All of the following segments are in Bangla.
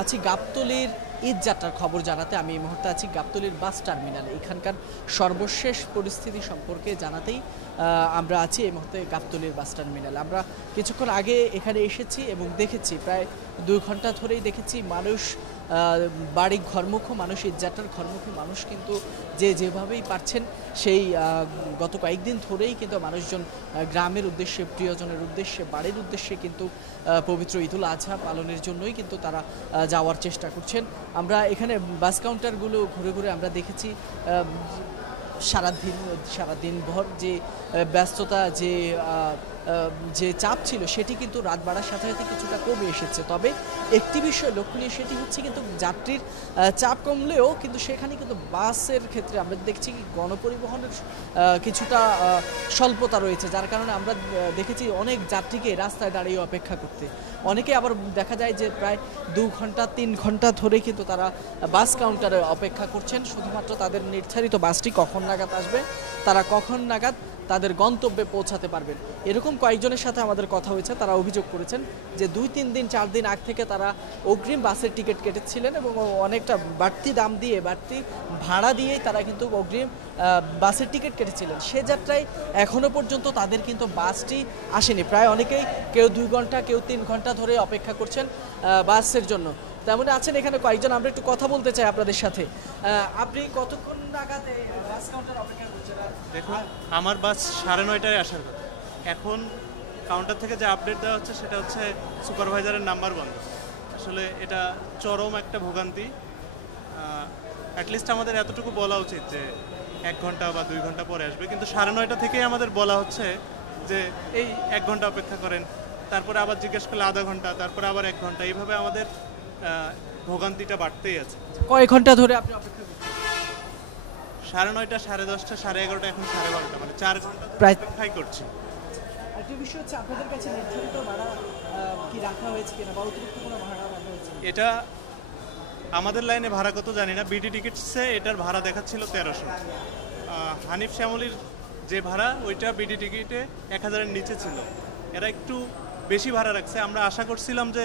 আছি গাবতলীর ঈদযাত্রার খবর জানাতে। আমি এই মুহূর্তে আছি গাবতলীর বাস টার্মিনালে। এখানকার সর্বশেষ পরিস্থিতি সম্পর্কে জানাতেই আমরা আছি এই মুহূর্তে গাবতলীর বাস টার্মিনালে। আমরা কিছুক্ষণ আগে এখানে এসেছি এবং দেখেছি প্রায় 2 ঘন্টা ধরেই দেখেছি মানুষ বাড়ি ঘরমুখো মানুষ, ঈদযাত্রার ঘরমুখো মানুষ কিন্তু যেভাবেই পারছেন সেই গত কয়েকদিন ধরেই কিন্তু মানুষজন গ্রামের উদ্দেশ্যে, প্রিয়জনের উদ্দেশ্যে, বাড়ির উদ্দেশ্যে কিন্তু পবিত্র ঈদুল আজহা পালনের জন্যই কিন্তু তারা যাওয়ার চেষ্টা করছেন। আমরা এখানে বাস কাউন্টারগুলো ঘুরে ঘুরে আমরা দেখেছি সারাদিন ভর যে ব্যস্ততা, যে চাপ ছিল সেটি কিন্তু রাত বাড়ার সাথে সাথে কিছুটা কমে এসেছে। তবে একটি বিষয় লক্ষণীয়, সেটি হচ্ছে কিন্তু যাত্রীর চাপ কমলেও কিন্তু সেখানে কিন্তু বাসের ক্ষেত্রে আমরা দেখছি গণপরিবহনের কিছুটা স্বল্পতা রয়েছে, যার কারণে আমরা দেখেছি অনেক যাত্রীকে রাস্তায় দাঁড়িয়ে অপেক্ষা করতে। অনেকে আবার দেখা যায় যে প্রায় 2 ঘন্টা 3 ঘন্টা ধরে কিন্তু তারা বাস কাউন্টারে অপেক্ষা করছেন, শুধুমাত্র তাদের নির্ধারিত বাসটি কখন নাগাদ আসবে, তারা কখন নাগাদ তাদের গন্তব্যে পৌঁছাতে পারবেন। এরকম কয়েকজনের সাথে আমাদের কথা হয়েছে, তারা অভিযোগ করেছেন যে 2-3 দিন 4 দিন আগ থেকে তারা অগ্রিম বাসের টিকিট কেটেছিলেন এবং অনেকটা বাড়তি দাম দিয়ে, বাড়তি ভাড়া দিয়েই তারা কিন্তু অগ্রিম বাসের টিকিট কেটেছিলেন। সে যাত্রায় এখনও পর্যন্ত তাদের কিন্তু বাসটি আসেনি। প্রায় অনেকেই কেউ 2 ঘন্টা, কেউ 3 ঘন্টা ধরে অপেক্ষা করছেন বাসের জন্য। তেমনই আছেন এখানে কয়েকজন, আমরা একটু কথা বলতে চাই আপনাদের সাথে। আপনি কতক্ষণ নাগাদ বাস কাউন্টার অপেক্ষা করছেন? দেখুন, আমার বাস 9:30টায় আসার কথা। এখন কাউন্টার থেকে যে আপডেট দেওয়া হচ্ছে সেটা হচ্ছে সুপারভাইজারের নাম্বার বন্ধ। আসলে এটা চরম একটা ভোগান্তি। অ্যাটলিস্ট আমাদের এতটুকু বলা উচিত যে 1 ঘন্টা বা 2 ঘন্টা পরে আসবে, কিন্তু 9:30 থেকেই আমাদের বলা হচ্ছে যে এই 1 ঘন্টা অপেক্ষা করেন, তারপরে আবার জিজ্ঞেস করলে আধা ঘন্টা, তারপরে আবার 1 ঘন্টা, এইভাবে আমাদের ভোগান্তিটা বাড়তেই আছে। কয় ঘন্টা ধরে আপনি অপেক্ষা করছেন? 9:30, 10:30, 11:30, এখন 12:30, মানে 4 ঘন্টা প্রায় অপেক্ষাই করছি। আরেকটি বিষয় হচ্ছে, আপনাদের কাছে নির্ধারিত ভাড়া কি রাখা হয়েছে কিনা বা অতিরিক্ত কোনো ভাড়া রাখা হয়েছে? এটা আমাদের লাইনে ভাড়া কত জানি না, বিডি টিকিটসে এটার ভাড়া দেখাচ্ছিল 1300। হানিফ শ্যামলির যে ভাড়া ওইটা বিডি টিকিটে 1000-এর নিচে ছিল। এরা একটু বেশি ভাড়া রাখছে। আমরা আশা করছিলাম যে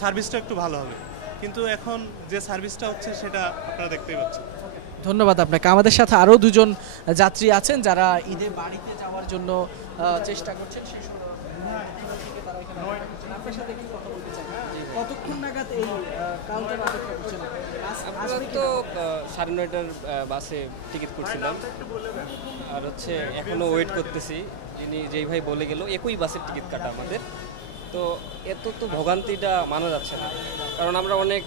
সার্ভিসটা একটু ভালো হবে, কিন্তু এখন যে সার্ভিসটা হচ্ছে সেটা আপনারা দেখতেই পাচ্ছেন। ধন্যবাদ আপনাকে। আমাদের সাথে আরও 2 জন যাত্রী আছেন যারা ঈদে বাড়িতে যাওয়ার জন্য চেষ্টা করছেন। আপনার সাথে একটু কথা বলতে চাই। কতক্ষণ নাগাদ এই কাউন্টার অপেক্ষা করছেন? আমরা তো 9:30টার বাসে টিকিট করছিলাম, আর হচ্ছে এখনও ওয়েট করতেছি। যিনি যেই ভাই বলে গেল একই বাসের টিকিট কাটা আমাদের, তো এত তো ভোগান্তিটা মানা যাচ্ছে না। কারণ আমরা অনেক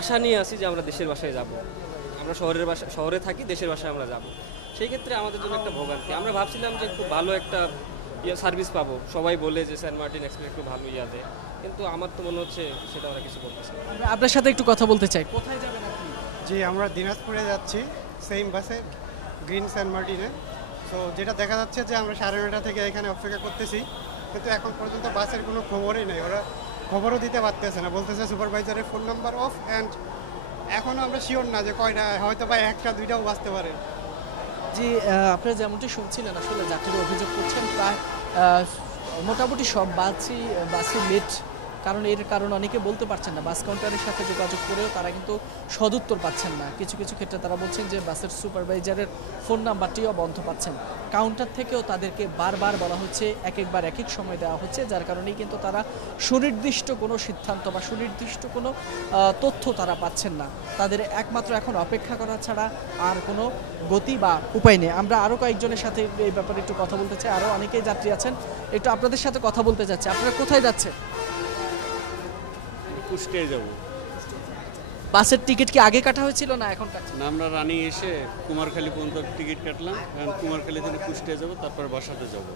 আশা নিয়ে আসি যে আমরা দেশের বাসায় যাব, আমরা শহরে থাকি, দেশের বাসায় আমরা যাব। সেই ক্ষেত্রে আমাদের জন্য একটা ভোগান্তি। আমরা ভাবছিলাম যে খুব ভালো একটা সার্ভিস পাবো, সবাই বলে যে সেন্ট মার্টিন এক্সপ্রেস একটু ভালো দেয়, কিন্তু আমার তো মনে হচ্ছে সেটা ওরা কিছু বলতেছে না। আপনার সাথে একটু কথা বলতে চাই। কোথায় যাবেন আপনি? জি, আমরা দিনাজপুরে যাচ্ছি সেম বাসে, গ্রিন সেন্ট মার্টিনে। তো যেটা দেখা যাচ্ছে যে আমরা 9:30 থেকে এখানে অপেক্ষা করতেছি, কিন্তু এখন পর্যন্ত বাসের কোনো খবরই নেই। ওরা খবরও দিতে পারতেছে না, বলতেছে সুপারভাইজারের ফোন নাম্বার অফ, অ্যান্ড এখনও আমরা শিওর না যে কয়টা, হয়তো বা 1টা 2টাও বাজতে পারে। জি, আপনারা যেমনটি শুনছিলেন, আসলে যাত্রীরা অভিযোগ করছেন প্রায় মোটামুটি সব বাসই লেট। কারণ অনেকে বলতে পারছেন না, বাস কাউন্টারের সাথে যোগাযোগ করেও তারা কিন্তু সদুত্তর পাচ্ছেন না। কিছু কিছু ক্ষেত্রে তারা বলছেন যে বাসের সুপারভাইজারের ফোন নাম্বারটিও বন্ধ পাচ্ছেন। কাউন্টার থেকেও তাদেরকে বারবার বলা হচ্ছে, একবার এক এক সময় দেওয়া হচ্ছে, যার কারণেই কিন্তু তারা সুনির্দিষ্ট কোনো সিদ্ধান্ত বা সুনির্দিষ্ট কোনো তথ্য তারা পাচ্ছেন না। তাদের একমাত্র এখন অপেক্ষা করা ছাড়া আর কোনো গতি বা উপায় নেই। আমরা আরও কয়েকজনের সাথে এই ব্যাপারে একটু কথা বলতে চাই। আরও অনেকেই যাত্রী আছেন, একটু আপনাদের সাথে কথা বলতে চাচ্ছি। আপনারা কোথায় যাচ্ছেন? কুষ্টিয়ায় যাব। বাসের টিকিট কি আগে কাটা হয়েছিল না এখন কাটছে? না, আমরা রানি এসে কুমারখালী পর্যন্ত টিকিট কাটলাম, এখন কুমারখালী থেকে কুষ্টিয়া যাব, তারপর বাসাতে যাব।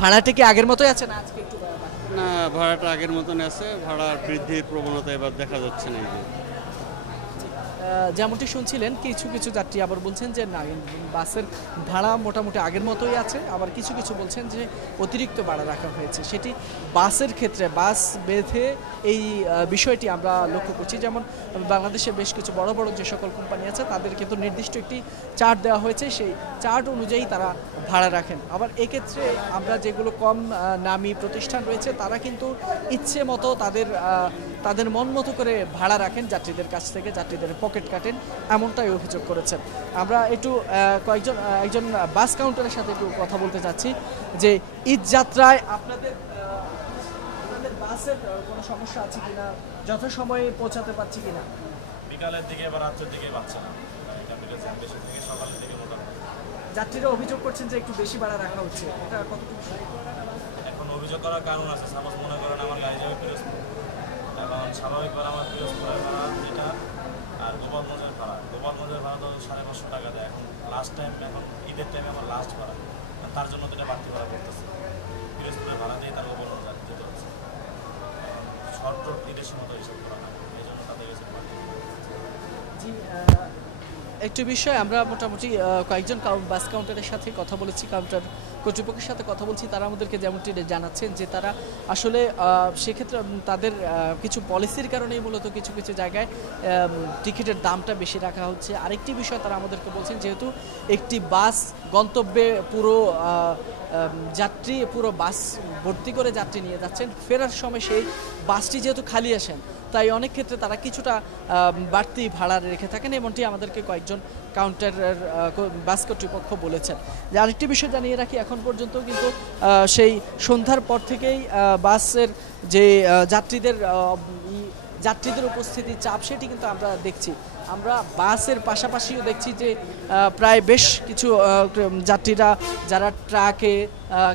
ভাড়াটা কি আগের মতোই আছে না আজকে একটু? না, ভাড়াটা আগের মতন আছে, ভাড়া বৃদ্ধির প্রবণতা এবার দেখা যাচ্ছে না। যেমনটি শুনছিলেন, কিছু কিছু যাত্রী আবার বলছেন যে না, বাসের ভাড়া মোটামুটি আগের মতোই আছে, আবার কিছু কিছু বলছেন যে অতিরিক্ত ভাড়া রাখা হয়েছে। সেটি বাসের ক্ষেত্রে বাস বেঁধে এই বিষয়টি আমরা লক্ষ্য করছি। যেমন বাংলাদেশে বেশ কিছু বড় বড় যে সকল কোম্পানি আছে তাদের কিন্তু নির্দিষ্ট একটি চার্ট দেওয়া হয়েছে, সেই চার্ট অনুযায়ী তারা ভাড়া রাখেন। আবার এক্ষেত্রে আমরা যেগুলো কম নামী প্রতিষ্ঠান রয়েছে তারা কিন্তু ইচ্ছে মতো তাদের তাদের মন মতো করে ভাড়া রাখেন যাত্রীদের কাছ থেকে, যাত্রীদের পকেট কাটেন, এমনটাই অভিযোগ করেছেন। আমরা একটু একজন বাস কাউন্টারের সাথে একটু কথা বলতে চাচ্ছি যে ঈদ যাত্রায় আপনাদের বাসের কোনো সমস্যা আছে কিনা, যথাসময়ে পৌঁছাতে পারছি কিনা? বিকালের দিকে বা রাত্রের দিকে পাচ্ছে না, বেশি থেকে সকালের দিকে মোটামুটি। যাত্রীরা অভিযোগ করছেন যে একটু বেশি ভাড়া রাখা হচ্ছে, এটা কতটুকু? এখন অভিযোগ করার কারণ আছে, সাপোজ মনে করেন আমার গাড়ি যাবে পিরোজপুর, এখন স্বাভাবিকভাবে আমার পিরোজপুরের ভাড়া যেটা আর গোপালগঞ্জের ভাড়া তো 550 টাকা দেয়। এখন লাস্ট টাইম, এখন ঈদের টাইমে আমার লাস্ট ভাড়া, তার জন্য তো এটা বাড়তি ভাড়া করতেছে। পিরোজপুরের ভাড়া দিয়ে তার গোপালগঞ্জ যেতে হচ্ছে, শর্ট রোড ঈদের সময় তো হিসাব করা না, এই জন্য তাদের কাছে জি, একটি বিষয় আমরা মোটামুটি কয়েকজন বাস কাউন্টারের সাথে কথা বলেছি, কাউন্টার কর্তৃপক্ষের সাথে কথা বলছি। তারা আমাদেরকে যেমনটি জানাচ্ছেন যে তারা আসলে সেক্ষেত্রে তাদের কিছু পলিসির কারণেই মূলত কিছু কিছু জায়গায় টিকিটের দামটা বেশি রাখা হচ্ছে। আরেকটি বিষয় তারা আমাদেরকে বলছেন, যেহেতু একটি বাস গন্তব্যে পুরো বাস ভর্তি করে যাত্রী নিয়ে যাচ্ছেন, ফেরার সময় সেই বাসটি যেহেতু খালি আসেন, তাই অনেক ক্ষেত্রে তারা কিছুটা বাড়তি ভাড়া রেখে থাকেন, এমনটি আমাদেরকে কয়েকজন কাউন্টারের বাস কর্তৃপক্ষ বলেছেন। যে আরেকটি বিষয় জানিয়ে রাখি, এখন পর্যন্ত কিন্তু সেই সন্ধ্যার পর থেকেই বাসের যে যাত্রীদের উপস্থিতি চাপ, সেটি কিন্তু আমরা দেখছি। আমরা বাসের পাশাপাশিও দেখছি যে প্রায় বেশ কিছু যাত্রীরা যারা ট্রাকে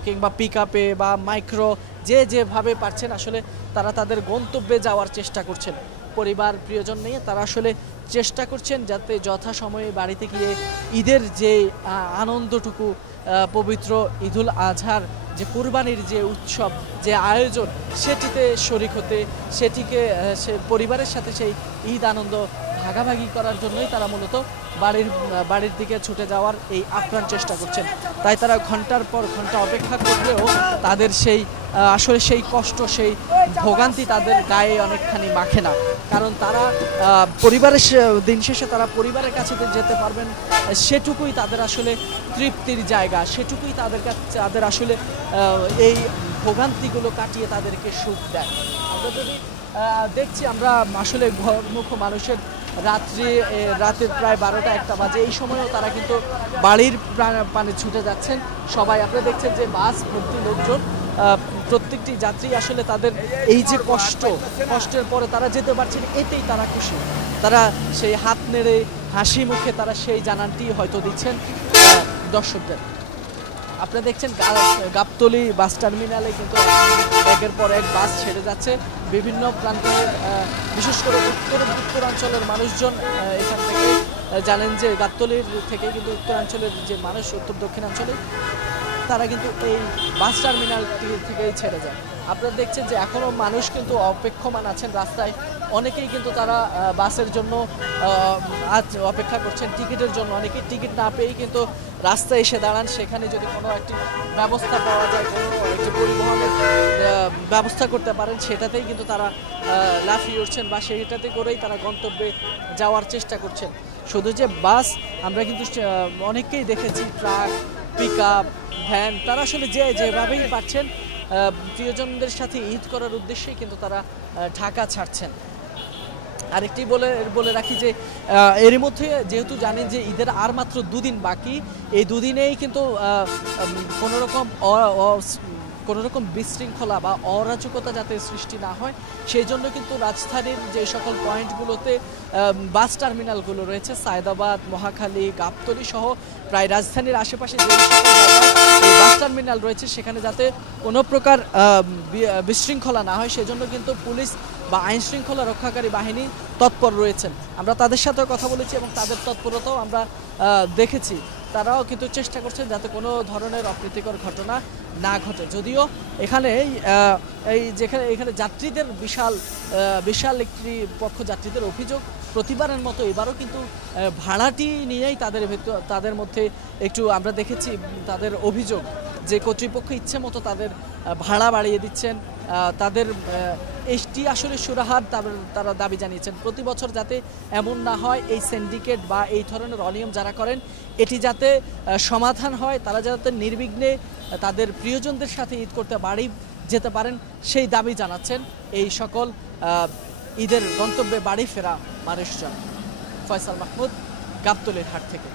কিংবা পিকআপে বা মাইক্রো যেভাবে পারছেন আসলে তারা তাদের গন্তব্যে যাওয়ার চেষ্টা করছেন। পরিবার প্রিয়জন নিয়ে তারা আসলে চেষ্টা করছেন যাতে যথাসময়ে বাড়িতে গিয়ে ঈদের যে আনন্দটুকু, পবিত্র ঈদুল আজহার যে কুরবানির যে উৎসব, যে আয়োজন, সেটিতে শরিক হতে, সেটিকে পরিবারের সাথে সেই ঈদ আনন্দ ভাগাভাগি করার জন্যই তারা মূলত বাড়ির দিকে ছুটে যাওয়ার এই আপ্রাণ চেষ্টা করছেন। তাই তারা ঘন্টার পর ঘন্টা অপেক্ষা করলেও তাদের সেই আসলে সেই কষ্ট, সেই ভোগান্তি তাদের গায়ে অনেকখানি মাখে না, কারণ তারা দিন শেষে তারা পরিবারের কাছে যেতে পারবেন, সেটুকুই তাদের আসলে তৃপ্তির জায়গা, সেটুকুই তাদের আসলে এই ভোগান্তিগুলো কাটিয়ে তাদেরকে সুখ দেয়। আমরা যদি দেখছি, আমরা আসলে ঘরমুখ মানুষের রাতের প্রায় 12টা-1টা বাজে, এই সময়েও তারা কিন্তু বাড়ির পানে ছুটে যাচ্ছেন সবাই। আপনারা দেখছেন যে বাস ভর্তি লোকজন, প্রত্যেকটি যাত্রী আসলে তাদের এই যে কষ্টের পরে তারা যেতে পারছেন, এতেই তারা খুশি। তারা সেই হাত নেড়ে হাসি মুখে তারা সেই জানানটি হয়তো দিচ্ছেন দর্শকদের। আপনারা দেখছেন গাবতলী বাস টার্মিনালে কিন্তু একের পর এক বাস ছেড়ে যাচ্ছে বিভিন্ন প্রান্তের, বিশেষ করে উত্তরাঞ্চলের মানুষজন এখান থেকে জানেন যে গাবতলীর থেকে কিন্তু উত্তরাঞ্চলের যে মানুষ, উত্তর দক্ষিণাঞ্চলে তারা কিন্তু এই বাস টার্মিনালটি থেকেই ছেড়ে যায়। আপনারা দেখছেন যে এখনও মানুষ কিন্তু অপেক্ষমান আছেন রাস্তায়, অনেকেই কিন্তু তারা বাসের জন্য আজ অপেক্ষা করছেন, টিকিটের জন্য। অনেকেই টিকিট না পেয়েই কিন্তু রাস্তায় এসে দাঁড়ান, সেখানে যদি কোনো একটি ব্যবস্থা পাওয়া যায়, কোনো একটি পরিবহনের ব্যবস্থা করতে পারেন, সেটাতেই কিন্তু তারা লাফিয়ে উঠছেন বা সেইটাতে করেই তারা গন্তব্যে যাওয়ার চেষ্টা করছেন। শুধু যে বাস, আমরা কিন্তু অনেককেই দেখেছি ট্রাক, পিকআপ, ভ্যান, তারা আসলে যেভাবেই পাচ্ছেন প্রিয়জনদের সাথে ঈদ করার উদ্দেশ্যেই কিন্তু তারা ঢাকা ছাড়ছেন। আরেকটি বলে রাখি যে এর মধ্যে যেহেতু জানেন যে ঈদের আর মাত্র 2 দিন বাকি, এই 2 দিনেই কিন্তু কোনো রকম বিশৃঙ্খলা বা অরাজকতা যাতে সৃষ্টি না হয়, সেই জন্য কিন্তু রাজধানীর যে সকল পয়েন্টগুলোতে বাস টার্মিনালগুলো রয়েছে, সায়দাবাদ, মহাখালী, গাবতলী সহ প্রায় রাজধানীর আশেপাশে যে বাস টার্মিনাল রয়েছে, সেখানে যাতে কোনো প্রকার বিশৃঙ্খলা না হয়, সেজন্য কিন্তু পুলিশ বা আইন শৃঙ্খলা রক্ষাকারী বাহিনী তৎপর রয়েছেন। আমরা তাদের সাথেও কথা বলেছি এবং তাদের তৎপরতাও আমরা দেখেছি। তারাও কিন্তু চেষ্টা করছেন যাতে কোনো ধরনের অপ্রীতিকর ঘটনা না ঘটে। যদিও এখানে এখানে যাত্রীদের বিশাল একটি পক্ষ যাত্রীদের অভিযোগ, প্রতিবারের মতো এবারও কিন্তু ভাড়াটি নিয়েই তাদের মধ্যে একটু আমরা দেখেছি তাদের অভিযোগ যে কর্তৃপক্ষ ইচ্ছে মতো তাদের ভাড়া বাড়িয়ে দিচ্ছেন। তাদের এটি আসলে সুরাহার তারা দাবি জানিয়েছেন। প্রতি বছর যাতে এমন না হয়, এই সিন্ডিকেট বা এই ধরনের অনিয়ম যারা করেন এটি যাতে সমাধান হয়, তারা যাতে নির্বিঘ্নে তাদের প্রিয়জনদের সাথে ঈদ করতে বাড়ি যেতে পারেন, সেই দাবি জানাচ্ছেন এই সকল ঈদের গন্তব্যে বাড়ি ফেরা মানুষজন। ফয়সাল মাহমুদ, গাবতলীর হাট থেকে।